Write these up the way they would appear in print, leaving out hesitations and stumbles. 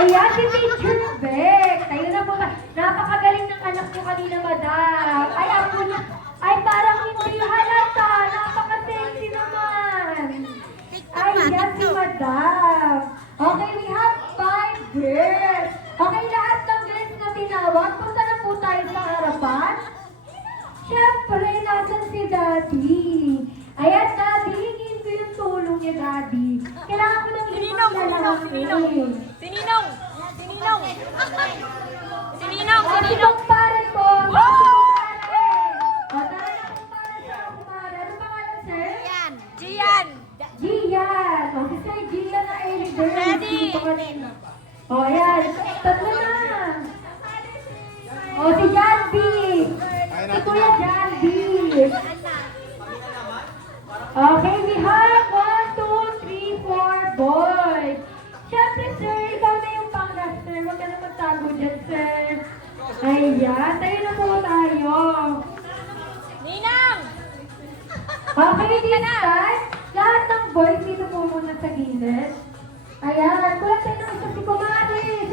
Ayan, si Teacher Beck. Tayo na po ba? Napakagaling ng anak ko kanina, madam. Ay, ako niya. Ay, parang hindi halata. Napaka-sexy naman. Ay, yan si madam. Okay, we have 5 girls. Okay, lahat ng girls na tinawag. Punta na po tayo sa harapan. Siyempre, nasan si Daddy? Ayan, Daddy, hingin ko yung tulong niya, Daddy. Kailangan ko ng Sininong, lalaki. sininong, sininong, sininong, sininong, At si sininong. kumpare ko, si kumpare. O, tara na kumpare sa kumpare. Ano pangalan, sir? Gian. Gian. O, si Sir Gian na elder. Ready. Dito kanina. O, ayan. Tatlo na. O, si John B. Si Kuya John B. Okay, we have 1, 2, 3, 4 boys. Siyempre, sir, ikaw na yung pang-last, sir. Huwag ka na magtago dyan, sir. Ayan, tayo na po tayo. Ninang. Okay, this time, lahat ng boys dito po muna sa gilid. Ayan, kulang tayo ng isa si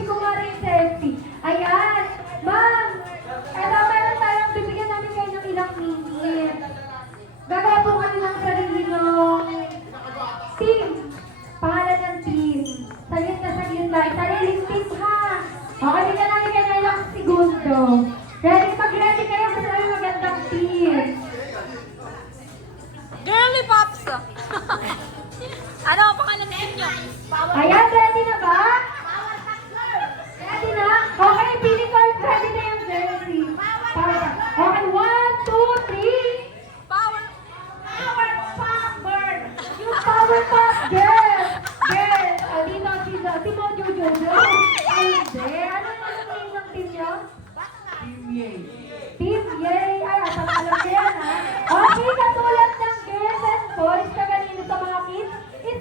Kumari yung sexy. Ayan, ma'am, meron tayong bibigyan namin kayo ng ilang minute. Gagawa po kami ng sarili ng team. Pangalan ng team. Saglit na saglit lang. Sariling team ha. Okay, bigyan namin kayo ng ilang segundo. Ready? Pag-ready kayo kasi kami magandang team. Girly Pops. Ano ang pangalan ninyo? Ayan, ready na ba? Ready na? Okay, pili ko. Ready na yung jersey. Okay, 1, 2, 3. Power. Yung Powerpuff Girls! Girls! O, dito si Mojo Jojo. Ay, hindi. Ano yung name ng team niyo? Team Yay! Ay, asang alam ko yan, ha? Okay, katulad ng girls and boys na kanino sa mga kids,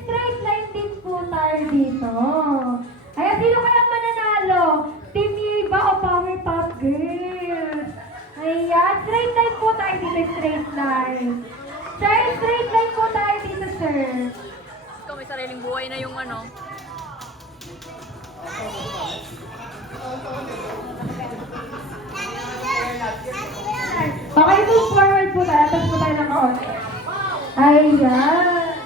straight line din po tayo dito. Ay, sino kaya mananalo? Team Yay ba o Powerpuff Girls? Ayan, straight line po tayo dito, straight line. Sir, straight line po tayo dito, sir. Ikaw may sariling buhay na yung ano. Okay, move forward po tayo. Tapos po tayo ng kaunti. Ayan.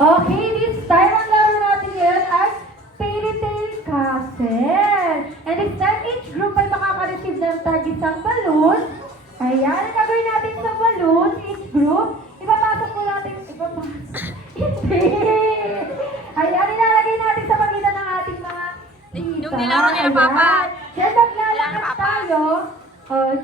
Okay, this time ang laro natin ngayon ay Fairy Tail Castle. And this time, each group ay makaka-receive ng tag isang balloon. Ayan, ang gagawin natin sa balloon, each group, ipapasok po natin, hindi. Ayan, ilalagay natin sa pagitan ng ating mga tita. Yung nilaro nila, Papa. Siyempre, maglalakad tayo.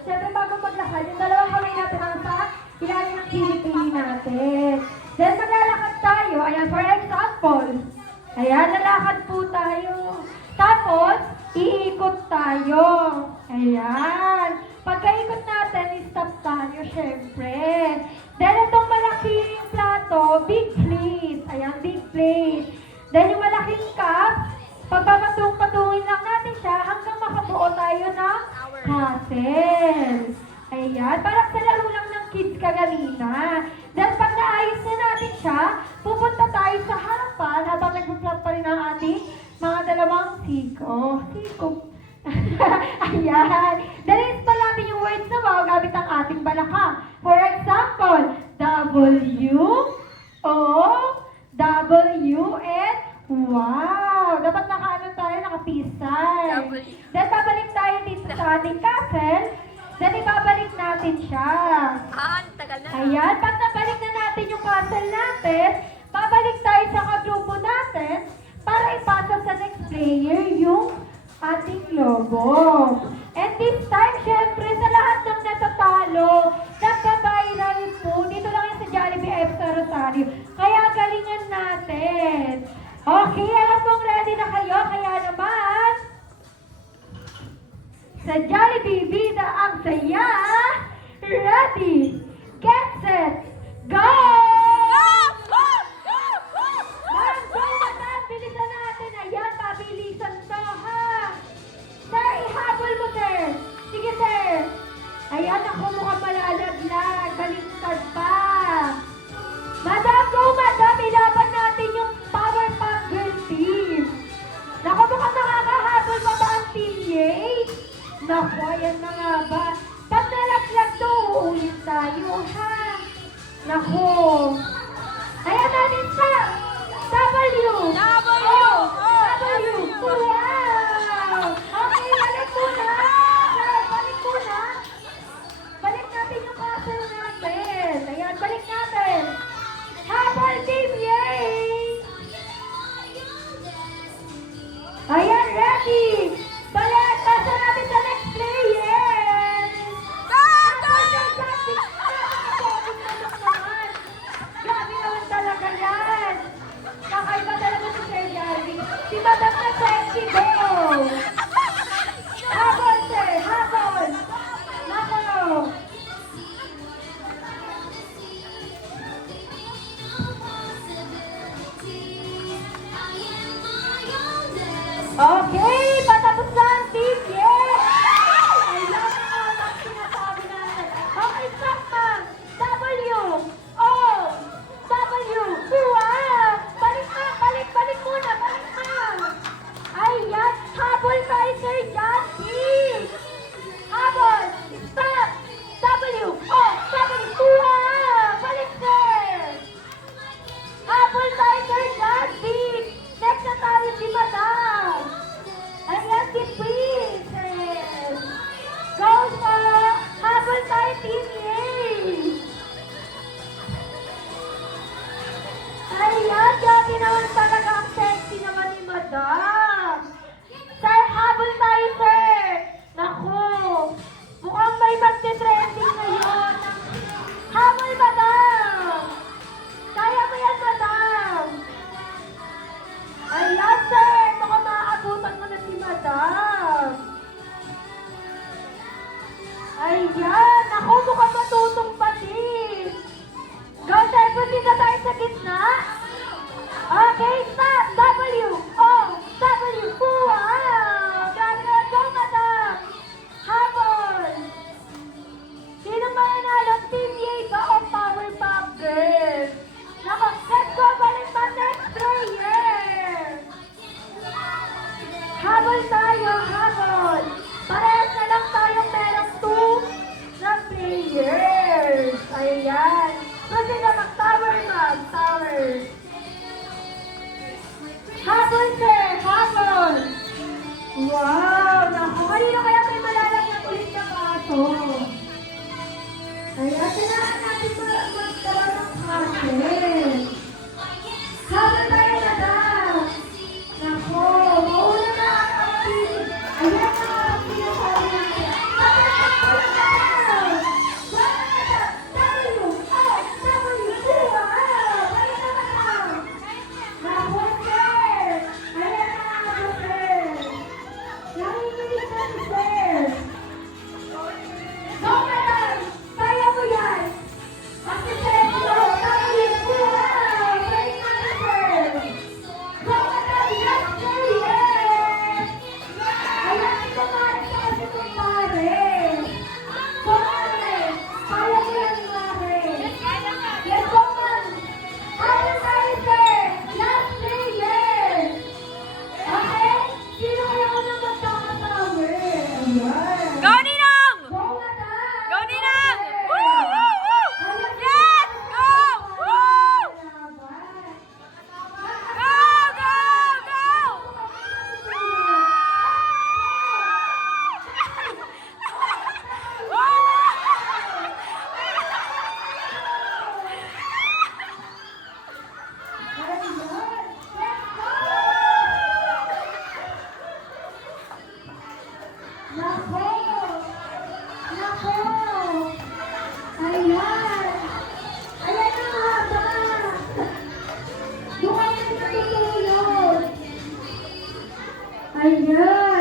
Siyempre, bago maglakad, yung dalawang kamay natin ang sa ilalim ng pili-pili natin. Then, maglalakad tayo. Ayan, for example. Ayan, lalakad po tayo. Tapos, iikot tayo. Ayan. Pagkaikot natin, stop tayo, syempre. Then, itong malaking plato, big plate. Ayan, big plate. Then, yung malaking cup, pagpapatungin lang natin siya hanggang makabuo tayo ng castle. Ayan, parang sa laro lang ng kids kaganina. Then, pag naayos na natin siya, pupunta tayo sa harapan habang nag-plot pa rin ang ating mga dalawang siko. Ayan. Dahil pa natin yung words na wow gamit ang ating balakang. For example, W, O, W, and wow. Dapat nakaano tayo, nakapisay. W. Then babalik tayo dito sa ating castle. Then ibabalik natin siya. Ang tagal na. Ayan, pag nabalik na natin yung castle natin, babalik tayo sa kagrupo natin para ipasa sa next player yung ating logo. And this time, syempre, sa lahat ng natatalo, nagka-viral po. Dito lang yan sa Jollibee F sa Rosario. Kaya galingan natin. Okay, alam mong ready na kayo. Kaya naman, sa Jollibee, bida ang saya. Ready, get set, go! Ma'am, go na ma'am! Bilisan natin. Ayan, pabilisan to, ha? Sir, ihabol mo, sir. Sige, sir. Ayan, ako mukhang malalaglag. Baliktad pa. Madam, go, madam. Ilaban natin yung Powerpuff Girls team. tayo, ha? Naku. Ayan natin sa W. W. Oh, W. Wow. Okay, balik muna. Okay, balik muna. Balik natin yung castle natin. Ayan, balik natin. Habol team, yay! Ayan, ready! Balik! Pasa natin sa next player! Grabe naman talaga yan! Kakaiba talaga si Sir Jarvin. Si Madam na sexy, go! Habol, sir! Habol! Nako! Okay, patapos na ang team. Yes! I love it. Ang sinasabi natin. Okay, stop na. W. O. W. Wow! Balik na, balik, balik muna, balik na. Ayan, habol kay Sir Justin. Habol. Stop. W. O. W. Wow! Balik, sir. Habol kay Sir Justin. Next na tayo si Madam. Ayan si Princess. Go po! Habol tayo, Team Yay! Ayan, grabe naman talaga ang sexy naman ni Madam. Sir, habol tayo, sir! Naku! Mukhang may magte-trending ngayon. Habol, Madam! Kaya mo yan, Madam! Ayan, sir! Mukhang maaabutan mo na si Madam. Ayan! Ako, mukhang matutong pati. Go, sir! Punti na tayo sa gitna. Okay, stop! W! O! W! Wow! Grabe na. Go, Madam! Habol! Sino mananalo? Team Yay ba o Powerpuff Girls? Nako, let's go! Balik pa next player! Habol tayo, habol! Parehas na lang tayong merong 2 na players. Ayan. Kasi na mag-tower, mag-tower. Habol, sir! Habol! Wow! Naku, kanino kaya may malalagyan ulit na kaso? Ayan, kailangan natin magtawa ng castle. Habol tayo, Madam! Naku, mauna na ang team. Ayan na ang sinasabi natin. Habol tayo, Madam! W! O! W! Wow! Balik na, Madam! Naku, sir! Ayan na ako, sir! Nanginginig na si sir! Go, Madam! Kaya mo yan! Kasi sir, go! W! Wow! Balik na, sir! Go, Madam! Yes, sir! Yes! Ayan, ito pare sa kasi kumpare! Kumare! Kaya mo yan, kumare! Let's go, ma'am! Kaya tayo, sir! Last player! Okay? Sino kaya ko na magkakatawer? Ayan! Go, Ninong! Go, Madam! Go, Ninang! Sir! Woo! Woo! Woo! Yes! Go! Woo! Go! Go! Go! Nako! Nako! Ayan! Ayan na nga ba? Doon kayo natutulog! Ayan!